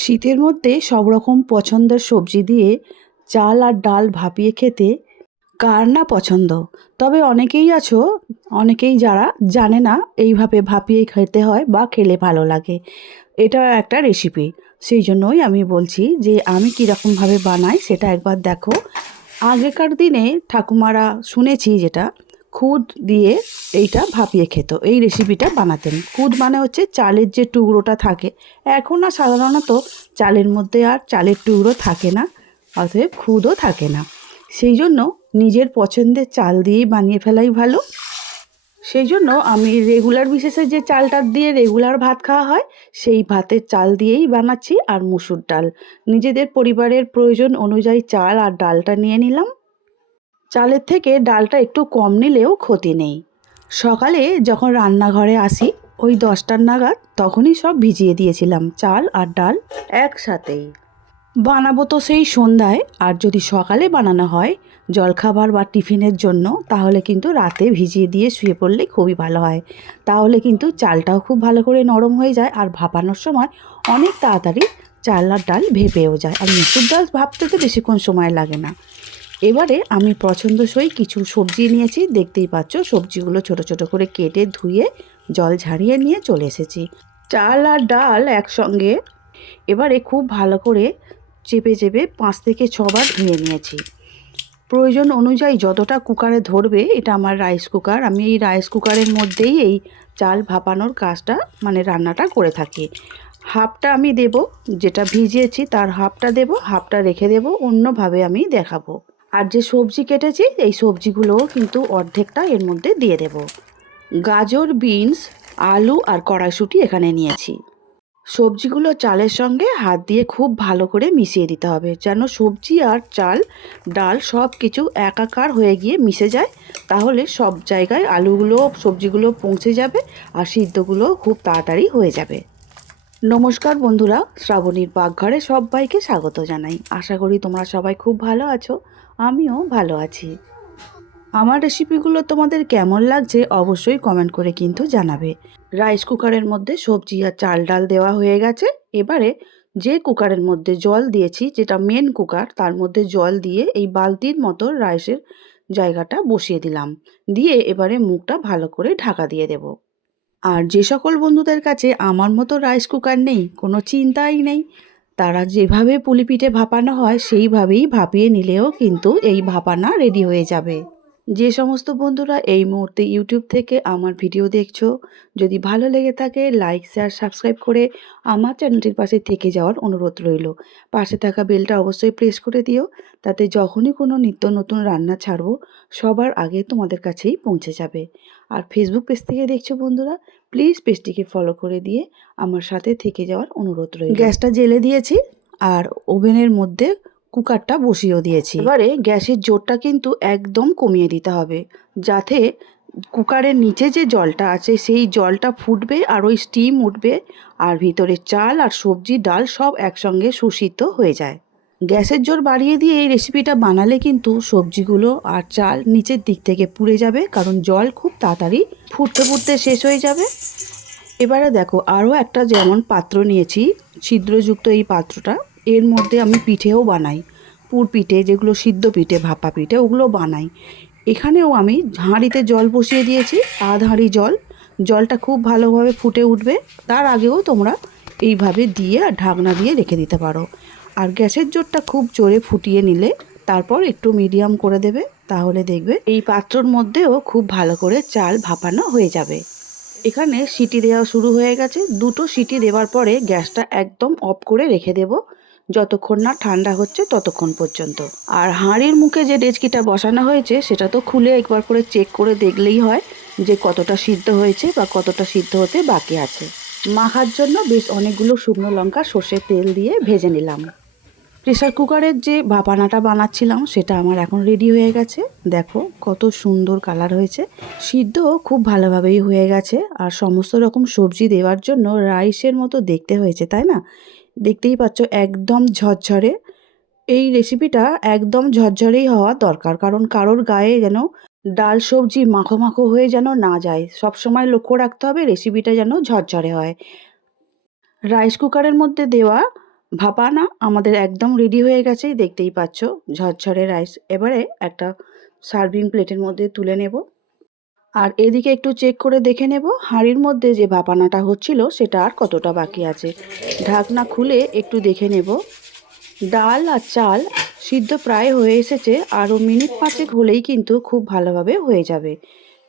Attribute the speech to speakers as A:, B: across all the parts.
A: শীতের মধ্যে সব রকম পছন্দের সবজি দিয়ে চাল আর ডাল ভাপিয়ে খেতে কার না পছন্দ? তবে অনেকেই আছো, অনেকেই যারা জানে না এইভাবে ভাপিয়ে খেতে হয় বা খেলে ভালো লাগে। এটা একটা রেসিপি সেই জন্যই আমি বলছি যে আমি কীরকমভাবে বানাই সেটা একবার দেখো। আগেকার দিনে ঠাকুমারা শুনেছি যেটা খুদ দিয়ে এইটা ভাপিয়ে খেত। এই রেসিপিটা বানাতেন। খুদ মানে হচ্ছে চালের যে টুকরোটা থাকে। এখন আর সাধারণত চালের মধ্যে আর চালের টুকরো থাকে না, অতএব খুদও থাকে না। সেই জন্য নিজের পছন্দের চাল দিয়েই বানিয়ে ফেলাই ভালো। সেই জন্য আমি রেগুলার বিশেষে যে চালটা দিয়ে রেগুলার ভাত খাওয়া হয়, সেই ভাতের চাল দিয়েই বানাচ্ছি আর মুসুর ডাল। নিজেদের পরিবারের প্রয়োজন অনুযায়ী চাল আর ডালটা নিয়ে নিলাম। চালের থেকে ডালটা একটু কম নিলেও ক্ষতি নেই। সকালে যখন রান্নাঘরে আসি, ওই দশটার নাগাদ তখনই সব ভিজিয়ে দিয়েছিলাম, চাল আর ডাল একসাথেই। বানাবো তো সেই সন্ধ্যায়, আর যদি সকালে বানানো হয়, জলখাবার বা টিফিনের জন্য, তাহলে কিন্তু রাতে ভিজিয়ে দিয়ে শুয়ে পড়লে খুবই ভালো হয়। তাহলে কিন্তু চালটাও খুব ভালো করে নরম হয়ে যায়, আর ভাপানোর সময় অনেক তাড়াতাড়ি চাল আর ডাল ভেপেও যায়। আর মুসুর ডাল ভাবতে তো বেশিক্ষণ সময় লাগে না। এবারে আমি পছন্দসই কিছু সবজি নিয়েছি। দেখতেই পাচ্ছ, সবজিগুলো ছোট ছোট করে কেটে ধুয়ে, জল ঝাড়িয়ে নিয়ে চলে এসেছি। চাল আর ডাল একসঙ্গে এবারে খুব ভালো করে চেপে চেপে পাঁচ থেকে ছবার ধুয়ে নিয়েছি। প্রয়োজন অনুযায়ী যতটা কুকারে ধরবে, এটা আমার রাইস কুকার। আমি এই রাইস কুকারের মধ্যেই এই চাল ভাপানোর কাজটা মানে রান্নাটা করে থাকি। হাফটা আমি দেব, যেটা ভিজিয়েছি তার হাফটা দেব, হাফটা রেখে দেব, অন্যভাবে আমি দেখাবো। আর যে সবজি কেটেছি, এই সবজিগুলোও কিন্তু অর্ধেকটা এর মধ্যে দিয়ে দেব। গাজর, বিনস, আলু আর কড়াইশুঁটি এখানে নিয়েছি। সবজিগুলো চালের সঙ্গে হাত দিয়ে খুব ভালো করে মিশিয়ে দিতে হবে, যেন সবজি আর চাল, ডাল সব কিছু একাকার হয়ে গিয়ে মিশে যায়। তাহলে সব জায়গায় আলুগুলো, সবজিগুলো পৌঁছে যাবে আর সিদ্ধগুলো খুব তাড়াতাড়ি হয়ে যাবে। নমস্কার বন্ধুরা, শ্রাবণীর পাকঘরে সবাইকে স্বাগত জানাই। আশা করি তোমরা সবাই খুব ভালো আছো। আমিও ভালো আছি। আমার রেসিপিগুলো তোমাদের কেমন লাগছে অবশ্যই কমেন্ট করে কিন্তু জানাবে। রাইস কুকারের মধ্যে সবজি আর চাল ডাল দেওয়া হয়ে গেছে। এবারে যে কুকারের মধ্যে জল দিয়েছি, যেটা মেন কুকার তার মধ্যে জল দিয়ে এই বালতির মতো রাইসের জায়গাটা বসিয়ে দিলাম। দিয়ে এবারে মুখটা ভালো করে ঢাকা দিয়ে দেব। আর যে সকল বন্ধুদের কাছে আমার মতো রাইস কুকার নেই, কোনো চিন্তাই নেই। তারা যেভাবে পুলি পিঠে ভাপানো হয়, সেইভাবেই ভাপিয়ে নিলেও কিন্তু এই ভাপানা রেডি হয়ে যাবে। যে সমস্ত বন্ধুরা এই মুহূর্তে ইউটিউব থেকে আমার ভিডিও দেখছ, যদি ভালো লেগে থাকে লাইক শেয়ার সাবস্ক্রাইব করে আমার চ্যানেলটির পাশে থেকে যাওয়ার অনুরোধ রইল। পাশে থাকা বেলটা অবশ্যই প্রেস করে দিও, তাতে যখনই কোনো নিত্য নতুন রান্না ছাড়বো, সবার আগে তোমাদের কাছেই পৌঁছে যাবে। আর ফেসবুক পেজ থেকে দেখছ বন্ধুরা প্লিজ পেজটিকে ফলো করে দিয়ে আমার সাথে থেকে যাওয়ার অনুরোধ রইল। গ্যাসটা জেলে দিয়েছি আর ওভেনের মধ্যে কুকারটা বসিয়েও দিয়েছি। এবারে গ্যাসের জোরটা কিন্তু একদম কমিয়ে দিতে হবে যাতে কুকারের নিচে যে জলটা আছে সেই জলটা ফুটবে আর ওই স্টিম উঠবে আর ভিতরে চাল আর সবজি ডাল সব একসঙ্গে শোষিত হয়ে যায়। গ্যাসের জোর বাড়িয়ে দিয়ে এই রেসিপিটা বানালে কিন্তু সবজিগুলো আর চাল নিচের দিক থেকে পুড়ে যাবে, কারণ জল খুব তাড়াতাড়ি ফুটতে ফুটতে শেষ হয়ে যাবে। এবারে দেখো, আরও একটা যেমন পাত্র নিয়েছি, ছিদ্রযুক্ত এই পাত্রটা। এর মধ্যে আমি পিঠেও বানাই। পুর পিঠে, যেগুলো সিদ্ধ পিঠে, ভাপা পিঠে, ওগুলো বানাই। এখানেও আমি হাঁড়িতে জল বসিয়ে দিয়েছি, আধ হাঁড়ি জল। জলটা খুব ভালোভাবে ফুটে উঠবে। তার আগেও তোমরা এইভাবে দিয়ে আর ঢাকনা দিয়ে রেখে দিতে পারো। আর গ্যাসের জোরটা খুব জোরে ফুটিয়ে নিলে তারপর একটু মিডিয়াম করে দেবে, তাহলে দেখবে এই পাত্রর মধ্যেও খুব ভালো করে চাল ভাপানো হয়ে যাবে। এখানে সিটি দেওয়া শুরু হয়ে গেছে। দুটো সিটি দেওয়ার পরে গ্যাসটা একদম অফ করে রেখে দেব। যতক্ষণ না ঠান্ডা হচ্ছে ততক্ষণ পর্যন্ত। আর হাঁড়ির মুখে যে ডেচকিটা বসানো হয়েছে, সেটা তো খুলে একবার করে চেক করে দেখলেই হয় যে কতটা সিদ্ধ হয়েছে বা কতটা সিদ্ধ হতে বাকি আছে। মাখার জন্য বেশ অনেকগুলো শুকনো লঙ্কা সর্ষের তেল দিয়ে ভেজে নিলাম। প্রেসার কুকারের যে ভাপানাটা বানাচ্ছিলাম, সেটা আমার এখন রেডি হয়ে গেছে। দেখো কত সুন্দর কালার হয়েছে। সিদ্ধ খুব ভালোভাবেই হয়ে গেছে। আর সমস্ত রকম সবজি দেওয়ার জন্য রাইসের মতো দেখতে হয়েছে, তাই না? দেখতেই পাচ্ছ একদম ঝরঝরে। এই রেসিপিটা একদম ঝরঝরেই হওয়া দরকার, কারণ কারোর গায়ে যেন ডাল সবজি মাখো মাখো হয়ে যেন না যায়। সব সময় লক্ষ্য রাখতে হবে রেসিপিটা যেন ঝরঝরে হয়। রাইস কুকারের মধ্যে দেওয়া ভাপানা আমাদের একদম রেডি হয়ে গেছে, দেখতেই পাচ্ছ। ঝরঝরে রাইস এবারে একটা সার্ভিং প্লেটের মধ্যে তুলে নেব। আর এদিকে একটু চেক করে দেখে নেব, হাঁড়ির মধ্যে যে ভাপানাটা হচ্ছিল, সেটা আর কতটা বাকি আছে। ঢাকনা খুলে একটু দেখে নেব। ডাল আর চাল সিদ্ধ প্রায় হয়ে এসেছে, আরও মিনিট পাঁচেক হলেই কিন্তু খুব ভালোভাবে হয়ে যাবে।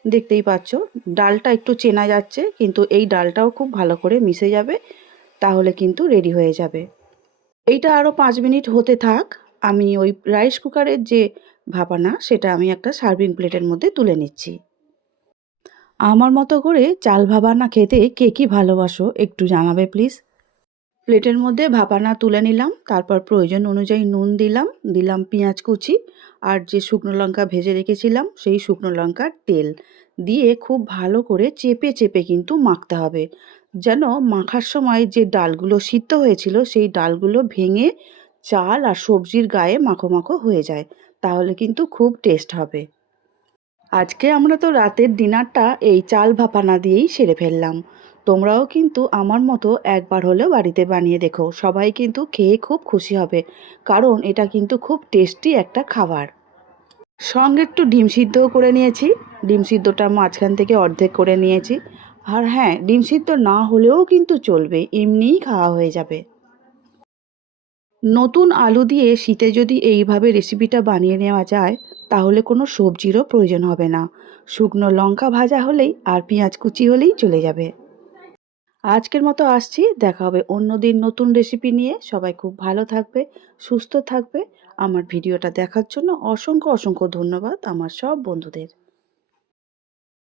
A: দেখতেই পাচ্ছ, ডালটা একটু চেনা যাচ্ছে, কিন্তু এই ডালটাও খুব ভালো করে মিশে যাবে, তাহলে কিন্তু রেডি হয়ে যাবে। এইটা আরও পাঁচ মিনিট হতে থাক। আমি ওই রাইস কুকারের যে ভাপানা, সেটা আমি একটা সার্ভিং প্লেটের মধ্যে তুলে নিচ্ছি। আমার মতো করে চাল ভাপানা খেতে কে কী ভালোবাসো একটু জানাবে প্লিজ প্লেটের মধ্যে ভাপানা তুলে নিলাম, তারপর প্রয়োজন অনুযায়ী নুন দিলাম দিলাম পেঁয়াজ কুচি আর যে শুকনো লঙ্কা ভেজে রেখেছিলাম, সেই শুকনো লঙ্কার তেল। দিয়ে খুব ভালো করে চেপে চেপে কিন্তু মাখতে হবে। যেন মাখার সময় যে ডালগুলো সিদ্ধ হয়েছিল, সেই ডালগুলো ভেঙে চাল আর সবজির গায়ে মাখো মাখো হয়ে যায়। তাহলে কিন্তু খুব টেস্ট হবে। আজকে আমরা তো রাতের ডিনারটা এই চাল ভাপানা দিয়েই সেরে ফেললাম। তোমরাও কিন্তু আমার মতো একবার হলেও বাড়িতে বানিয়ে দেখো। সবাই কিন্তু খেয়ে খুব খুশি হবে, কারণ এটা কিন্তু খুব টেস্টি একটা খাবার। সঙ্গে একটু ডিম সিদ্ধও করে নিয়েছি। ডিম সিদ্ধটা মাঝখান থেকে অর্ধেক করে নিয়েছি। আর হ্যাঁ ডিম সিদ্ধ না হলেও কিন্তু চলবে, এমনিই খাওয়া হয়ে যাবে। নতুন আলু দিয়ে শীতে যদি এইভাবে রেসিপিটা বানিয়ে নেওয়া যায়, তাহলে কোনো সবজিরও প্রয়োজন হবে না। শুকনো লঙ্কা ভাজা হলেই আর পেঁয়াজ কুচি হলেই চলে যাবে। আজকের মতো আসছি, দেখা হবে অন্য দিন নতুন রেসিপি নিয়ে। সবাই খুব ভালো থাকবে, সুস্থ থাকবে। আমার ভিডিওটা দেখার জন্য অসংখ্য অসংখ্য ধন্যবাদ আমার সব বন্ধুদের।